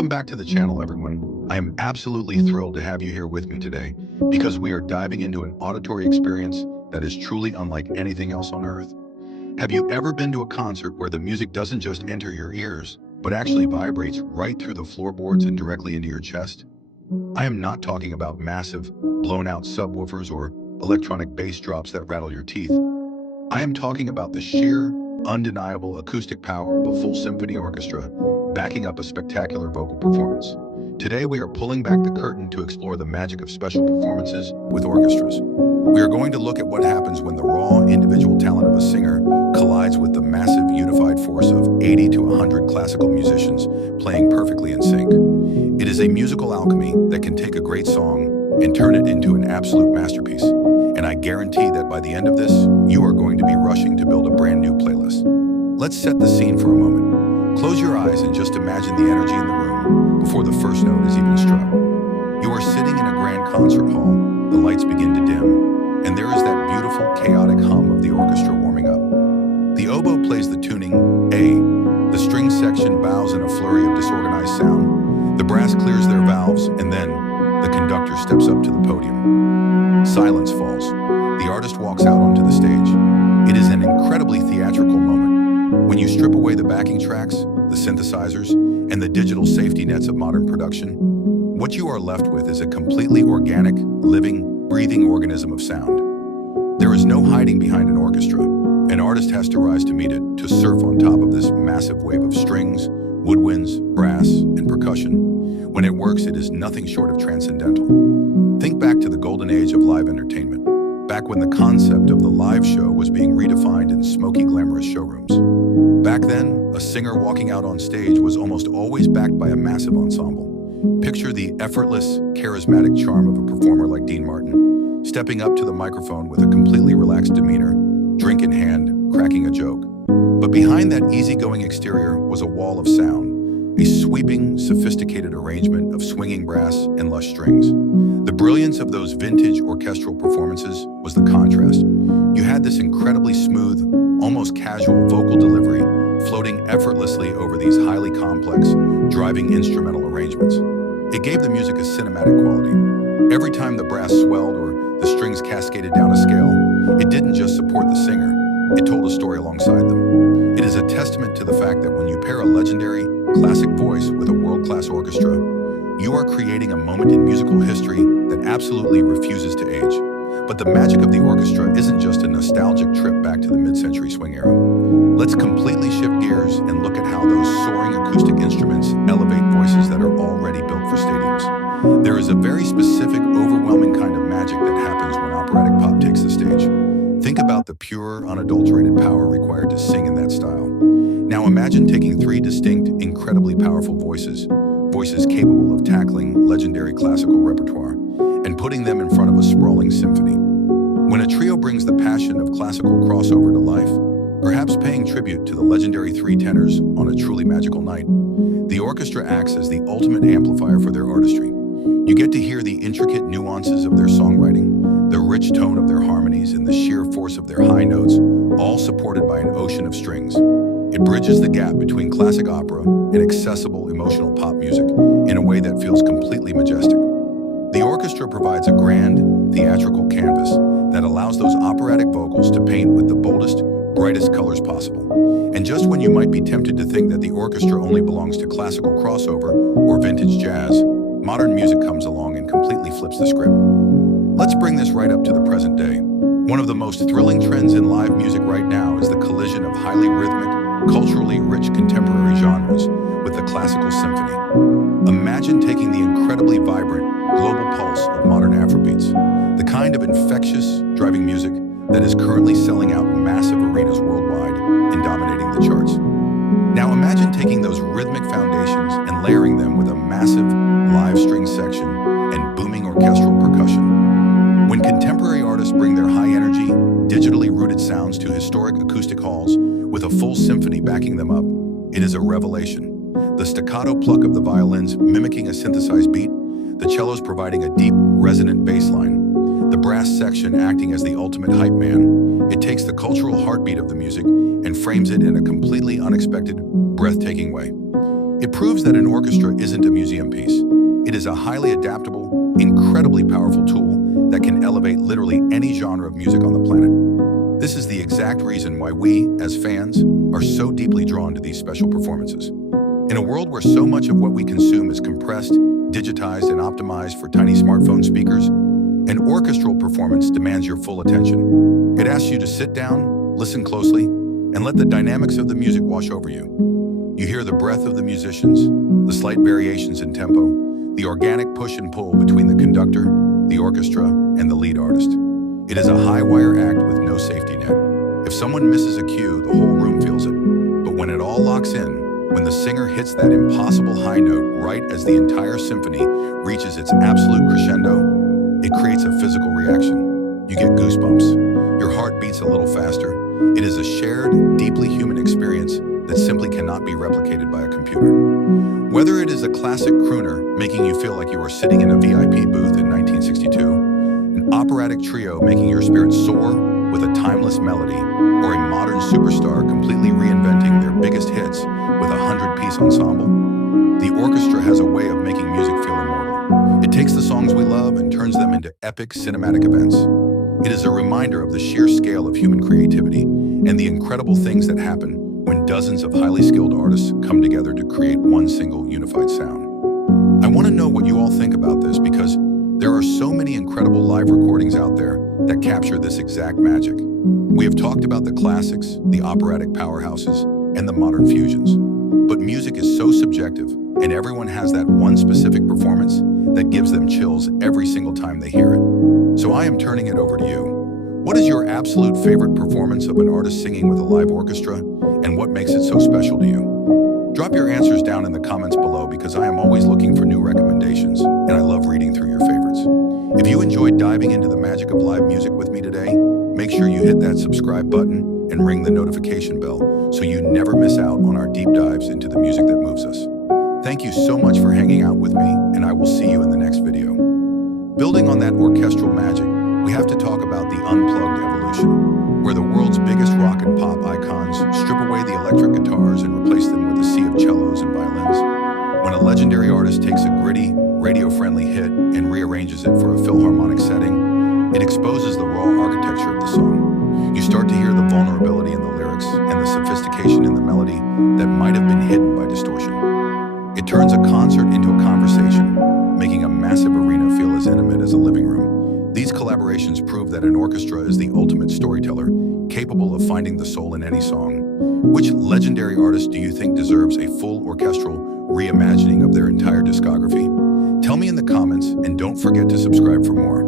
Welcome back to the channel, everyone. I am absolutely thrilled to have you here with me today because we are diving into an auditory experience that is truly unlike anything else on earth. Have you ever been to a concert where the music doesn't just enter your ears, but actually vibrates right through the floorboards and directly into your chest? I am not talking about massive, blown-out subwoofers or electronic bass drops that rattle your teeth. I am talking about the sheer, undeniable acoustic power of a full symphony orchestra backing up a spectacular vocal performance. Today we are pulling back the curtain to explore the magic of special performances with orchestras. We are going to look at what happens when the raw individual talent of a singer collides with the massive unified force of 80 to 100 classical musicians playing perfectly in sync. It is a musical alchemy that can take a great song and turn it into an absolute masterpiece. And I guarantee that by the end of this, you are going to be rushing to build a brand new playlist. Let's set the scene for a moment. Close your eyes and just imagine the energy in the room before the first note is even struck. You are sitting in a grand concert hall, the lights begin to dim, and there is that beautiful, chaotic hum of the orchestra warming up. The oboe plays the tuning A, the string section bows in a flurry of disorganized sound, the brass clears their valves, and then the conductor steps up to the podium. Silence falls. The artist walks out onto the stage. It is an incredibly theatrical moment. When you strip away the backing tracks, the synthesizers, and the digital safety nets of modern production, what you are left with is a completely organic, living, breathing organism of sound. There is no hiding behind an orchestra. An artist has to rise to meet it, to surf on top of this massive wave of strings, woodwinds, brass, and percussion. When it works, it is nothing short of transcendental. Think back to the golden age of live entertainment, back when the concept of the live show was being redefined in smoky, glamorous showrooms. Back then, a singer walking out on stage was almost always backed by a massive ensemble. Picture the effortless, charismatic charm of a performer like Dean Martin, stepping up to the microphone with a completely relaxed demeanor, drink in hand, cracking a joke. But behind that easygoing exterior was a wall of sound, a sweeping, sophisticated arrangement of swinging brass and lush strings. The brilliance of those vintage orchestral performances was the contrast. You had this incredibly smooth, almost casual vocal delivery floating effortlessly over these highly complex, driving instrumental arrangements. It gave the music a cinematic quality. Every time the brass swelled or the strings cascaded down a scale, it didn't just support the singer, it told a story alongside them. It is a testament to the fact that when you pair a legendary, classic voice with a world-class orchestra, you are creating a moment in musical history that absolutely refuses to age. But the magic of the orchestra isn't just a nostalgic trip back to the mid-century swing era. Let's completely shift gears and look at how those soaring acoustic instruments elevate voices that are already built for stadiums. There is a very specific, overwhelming kind of magic that happens when operatic pop takes the stage. Think about the pure, unadulterated power required to sing in that style. Now imagine taking three distinct, incredibly powerful voices capable of tackling legendary classical repertoire, and putting them in front of a sprawling symphony. When a trio brings the passion of classical crossover to life, perhaps paying tribute to the legendary three tenors on a truly magical night, the orchestra acts as the ultimate amplifier for their artistry. You get to hear the intricate nuances of their songwriting, the rich tone of their harmonies, and the sheer force of their high notes, all supported by an ocean of strings. It bridges the gap between classic opera and accessible emotional pop music in a way that feels completely majestic. The orchestra provides a grand, theatrical canvas that allows those operatic vocals to paint with the boldest, brightest colors possible. And just when you might be tempted to think that the orchestra only belongs to classical crossover or vintage jazz, modern music comes along and completely flips the script. Let's bring this right up to the present day. One of the most thrilling trends in live music right now is the collision of highly rhythmic, culturally rich contemporary genres with the classical symphony. Imagine taking the incredibly vibrant, global pulse of modern Afrobeats, the kind of infectious, driving music that is currently selling out massive arenas worldwide and dominating the charts. Now imagine taking those rhythmic foundations and layering them with a massive live string section and booming orchestral percussion. When contemporary artists bring their high-energy, digitally rooted sounds to historic acoustic halls with a full symphony backing them up, it is a revelation. The staccato pluck of the violins mimicking a synthesized beat, the cellos providing a deep, resonant bass line, the brass section acting as the ultimate hype man. It takes the cultural heartbeat of the music and frames it in a completely unexpected, breathtaking way. It proves that an orchestra isn't a museum piece. It is a highly adaptable, incredibly powerful tool that can elevate literally any genre of music on the planet. This is the exact reason why we, as fans, are so deeply drawn to these special performances. In a world where so much of what we consume is compressed, digitized, and optimized for tiny smartphone speakers, an orchestral performance demands your full attention. It asks you to sit down, listen closely, and let the dynamics of the music wash over you. You hear the breath of the musicians, the slight variations in tempo, the organic push and pull between the conductor, the orchestra, and the lead artist. It is a high-wire act with no safety net. If someone misses a cue, the whole room feels it. But when it all locks in, when the singer hits that impossible high note right as the entire symphony reaches its absolute crescendo, it creates a physical reaction. You get goosebumps. Your heart beats a little faster. It is a shared, deeply human experience that simply cannot be replicated by a computer. Whether it is a classic crooner making you feel like you are sitting in a VIP booth in 1962, an operatic trio making your spirit soar with a timeless melody, or a modern superstar completely reinventing their biggest hits with a 100-piece ensemble, the orchestra has a way of making music feel immortal. It takes the songs we love and turns them into epic cinematic events. It is a reminder of the sheer scale of human creativity and the incredible things that happen when dozens of highly skilled artists come together to create one single unified sound. I want to know what you all think about this, because there are so many incredible live recordings out there that capture this exact magic. We have talked about the classics, the operatic powerhouses, and the modern fusions. But music is so subjective, and everyone has that one specific performance that gives them chills every single time they hear it. So I am turning it over to you. What is your absolute favorite performance of an artist singing with a live orchestra, and what makes it so special to you? Drop your answers down in the comments below, because I am always looking for new recommendations, and I love reading through your favorites. If you enjoyed diving into the magic of live music with me today, make sure you hit that subscribe button and ring the notification bell so you never miss out on our deep dives into the music that moves us. Thank you so much for hanging out with me, and I will see you in the next video. Building on that orchestral magic, we have to talk about the unplugged evolution, where the world's biggest rock and pop icons strip away the electric guitars and replace them with a sea of cellos and violins. When a legendary artist takes a gritty, radio-friendly hit and rearranges it for a philharmonic setting, it exposes the raw architecture of the song. You start to hear the vulnerability in the lyrics and the sophistication in the melody that might have been hidden by distortion. It turns a concert into a conversation, making a massive arena feel as intimate as a living room. These collaborations prove that an orchestra is the ultimate storyteller, capable of finding the soul in any song. Which legendary artist do you think deserves a full orchestral reimagining of their entire discography? Tell me in the comments, and don't forget to subscribe for more.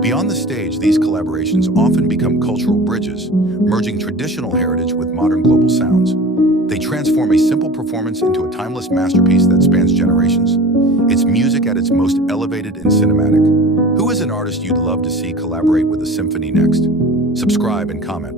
Beyond the stage, these collaborations often become cultural bridges, merging traditional heritage with modern global sounds. They transform a simple performance into a timeless masterpiece that spans generations. It's music at its most elevated and cinematic. Who is an artist you'd love to see collaborate with a symphony next? Subscribe and comment.